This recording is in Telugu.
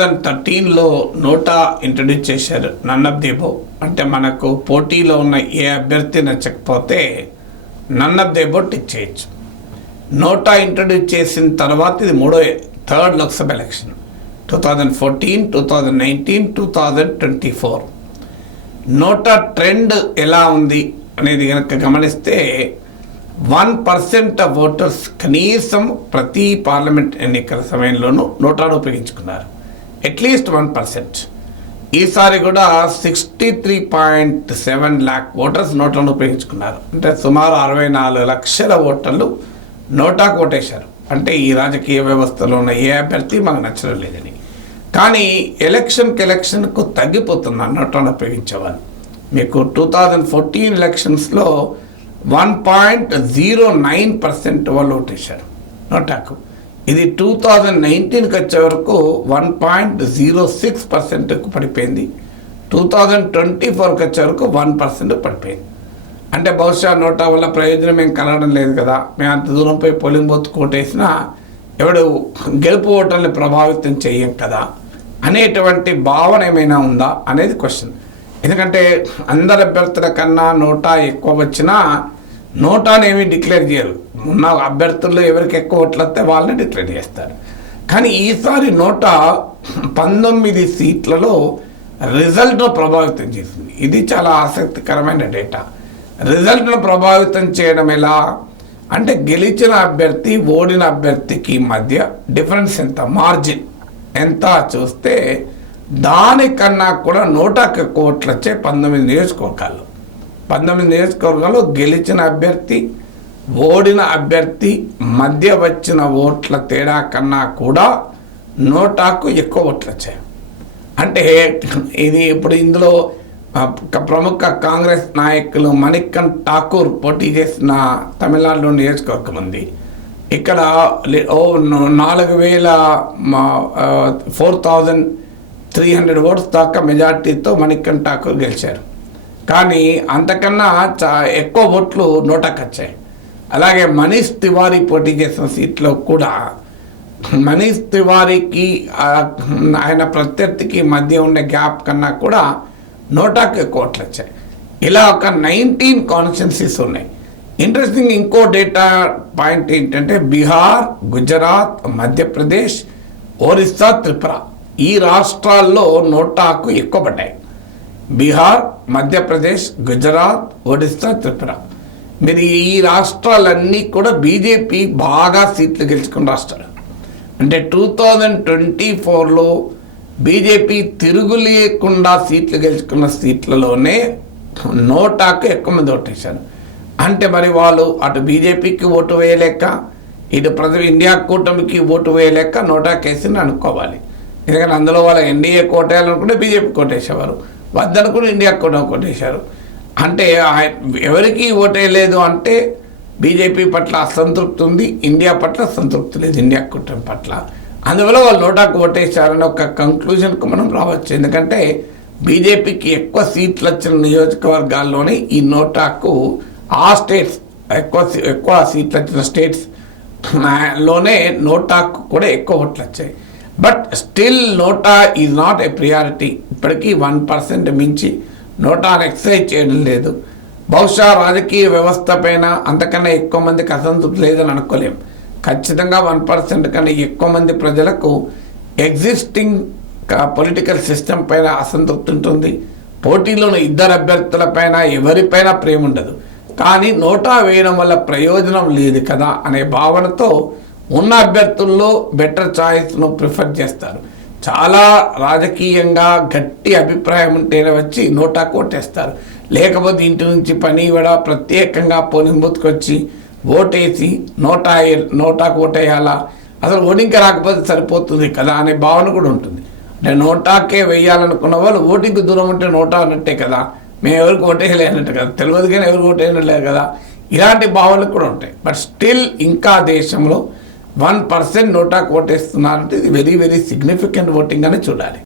2013లో నోటా ఇంట్రడ్యూస్ చేశారు. నన్ ఆఫ్ ది అబోవ్ అంటే మనకు పోటీలో ఉన్న ఏ అభ్యర్థి నచ్చకపోతే none of the above tick చేయొచ్చు. నోటా ఇంట్రడ్యూస్ చేసిన తర్వాత ఇది third Lok Sabha election 2014, 2019, 2024. NOTA trend ఎలా ఉంది అనేది కనుక గమనిస్తే 1% ఆఫ్ ఓటర్స్ కనీసం ప్రతి పార్లమెంట్ ఎన్నికల సమయంలోనూ నోటాను ఉపయోగించుకున్నారు. అట్లీస్ట్ 1%. ఈసారి కూడా 63.7 lakh ఓటర్స్ నోటాను ఉపయోగించుకున్నారు. అంటే సుమారు 64 లక్షల ఓటర్లు నోటాకు ఓటేశారు. అంటే ఈ రాజకీయ వ్యవస్థలో ఉన్న ఏ అభ్యర్థి మాకు నచ్చడం లేదని. కానీ ఎలక్షన్కు తగ్గిపోతున్నారు నోటాను ఉపయోగించేవాళ్ళు. మీకు 2014 ఎలక్షన్స్లో 1.09% వాళ్ళు ఓటేశారు నోటాకు. ఇది 2019కి వచ్చే వరకు 1.06%కు పడిపోయింది. 2024కి వచ్చే వరకు 1% పడిపోయింది. అంటే బహుశా నోటా వల్ల ప్రయోజనం ఏం కలగడం లేదు కదా, మేము అంత దూరం పోయి పోలింగ్ బూత్ కోటేసినా ఎవడు గెలుపు ఓటర్ని ప్రభావితం చెయ్యం కదా అనేటువంటి భావన ఏమైనా ఉందా అనేది క్వశ్చన్. ఎందుకంటే అందరి అభ్యర్థుల కన్నా నోటా ఎక్కువ వచ్చినా నోటాని ఏమీ డిక్లేర్ చేయరు. ఉన్న అభ్యర్థుల్లో ఎవరికి ఎక్కువ ఓట్లు వస్తే వాళ్ళని డిక్లేర్ చేస్తారు. కానీ ఈసారి నోటా 19 సీట్లలో రిజల్ట్ను ప్రభావితం చేసింది. ఇది చాలా ఆసక్తికరమైన డేటా. రిజల్ట్ను ప్రభావితం చేయడం ఎలా అంటే గెలిచిన అభ్యర్థి ఓడిన అభ్యర్థికి మధ్య డిఫరెన్స్ ఎంత, మార్జిన్ ఎంత చూస్తే దానికన్నా కూడా నోటాకు ఎక్కువ ఓట్లు వచ్చే 19 నియోజకవర్గాల్లో గెలిచిన అభ్యర్థి ఓడిన అభ్యర్థి మధ్య వచ్చిన ఓట్ల తేడా కన్నా కూడా నోటాకు ఎక్కువ ఓట్లు వచ్చాయి. అంటే ఇది ఇప్పుడు ఇందులో ప్రముఖ కాంగ్రెస్ నాయకులు మణికంఠ్ ఠాకూర్ పోటీ చేసిన తమిళనాడులో నియోజకవర్గం ఉంది. ఇక్కడ 4,300 ఓట్స్ దాకా మెజార్టీతో మణికంఠ్ ఠాకూర్ గెలిచారు. కానీ అంతకన్నా ఎక్కువ ఓట్లు నోటాకు వచ్చాయి. అలాగే మనీష్ తివారీ పోటీ చేసిన సీట్లో కూడా మనీష్ తివారీకి ఆయన ప్రత్యర్థికి మధ్య ఉండే గ్యాప్ కన్నా కూడా నోటాకు ఎక్కువ ఓట్లు వచ్చాయి. ఇలా ఒక 19 కాన్స్టిట్యున్సీస్ ఉన్నాయి. ఇంట్రెస్టింగ్ ఇంకో డేటా పాయింట్ ఏంటంటే బీహార్, గుజరాత్, మధ్యప్రదేశ్, ఒరిస్సా, త్రిపుర ఈ రాష్ట్రాల్లో నోటాకు ఎక్కువ పడ్డాయి. బీహార్, మధ్యప్రదేశ్, గుజరాత్, ఒడిస్సా, త్రిపుర. మీరు ఈ రాష్ట్రాలన్నీ కూడా బీజేపీ బాగా సీట్లు గెలుచుకున్న రాష్ట్రాలు. అంటే 2024లో బీజేపీ తిరుగులేకుండా సీట్లు గెలుచుకున్న సీట్లలోనే నోటాకు ఎక్కువ మంది ఓటేశారు. అంటే మరి వాళ్ళు అటు బీజేపీకి ఓటు వేయలేక ఇటు ఇండియా కూటమికి ఓటు వేయలేక నోటాకేసింది అనుకోవాలి. ఎందుకంటే అందులో వాళ్ళ ఎన్డీఏ కోటేయాలనుకుంటే బీజేపీ కోటేసేవారు, వద్దనుకుని ఇండియా కూటమి కోటేశారు. అంటే ఎవరికి ఓటేయలేదు అంటే బీజేపీ పట్ల అసంతృప్తి ఉంది, ఇండియా పట్ల సంతృప్తి లేదు, ఇండియా కూటమి పట్ల. అందువల్ల వాళ్ళు నోటాకు ఓటేశారని ఒక కంక్లూజన్కు మనం రావచ్చు. ఎందుకంటే బీజేపీకి ఎక్కువ సీట్లు వచ్చిన నియోజకవర్గాల్లోనే ఈ నోటాకు ఆ స్టేట్స్ ఎక్కువ సీట్లు వచ్చిన స్టేట్స్ లోనే నోటాకు కూడా ఎక్కువ ఓట్లు వచ్చాయి. But still NOTA is not a priority. ఇప్పటికీ 1% మించి నోటాను ఎక్సైజ్ చేయడం లేదు. బహుశా రాజకీయ వ్యవస్థ పైన అంతకన్నా ఎక్కువ మందికి అసంతృప్తి లేదని అనుకోలేం. ఖచ్చితంగా 1% కన్నా ఎక్కువ మంది ప్రజలకు ఎగ్జిస్టింగ్ పొలిటికల్ సిస్టమ్ పైన అసంతృప్తి ఉంటుంది. పోటీలోని ఇద్దరు అభ్యర్థుల పైన ఎవరిపైన ప్రేమ ఉండదు. కానీ నోటా వేయడం వల్ల ప్రయోజనం లేదు కదా అనే భావనతో ఉన్న అభ్యర్థుల్లో బెటర్ చాయిస్ను ప్రిఫర్ చేస్తారు. చాలా రాజకీయంగా గట్టి అభిప్రాయం ఉంటేనే వచ్చి నోటాకు ఓటేస్తారు. లేకపోతే ఇంటి నుంచి పని ఇవ్వడా ప్రత్యేకంగా పోలింగ్ బూత్కి వచ్చి ఓటేసి నోటాకు ఓటేయాలా, అసలు ఓటింగ్కి రాకపోతే సరిపోతుంది కదా అనే భావన కూడా ఉంటుంది. అంటే నోటాకే వేయాలనుకున్న వాళ్ళు ఓటింగ్కి దూరం ఉంటే నోటా అన్నట్టే కదా, మేము ఎవరికి ఓటేయలే అన్నట్టు కదా, తెలియదు కానీ ఎవరికి ఓటేయలేదు కదా, ఇలాంటి భావనలు కూడా ఉంటాయి. బట్ స్టిల్ ఇంకా దేశంలో 1% నోటాకు ఓటేస్తున్నారంటే ఇది వెరీ వెరీ సిగ్నిఫికెంట్ ఓటింగ్ అని చూడాలి.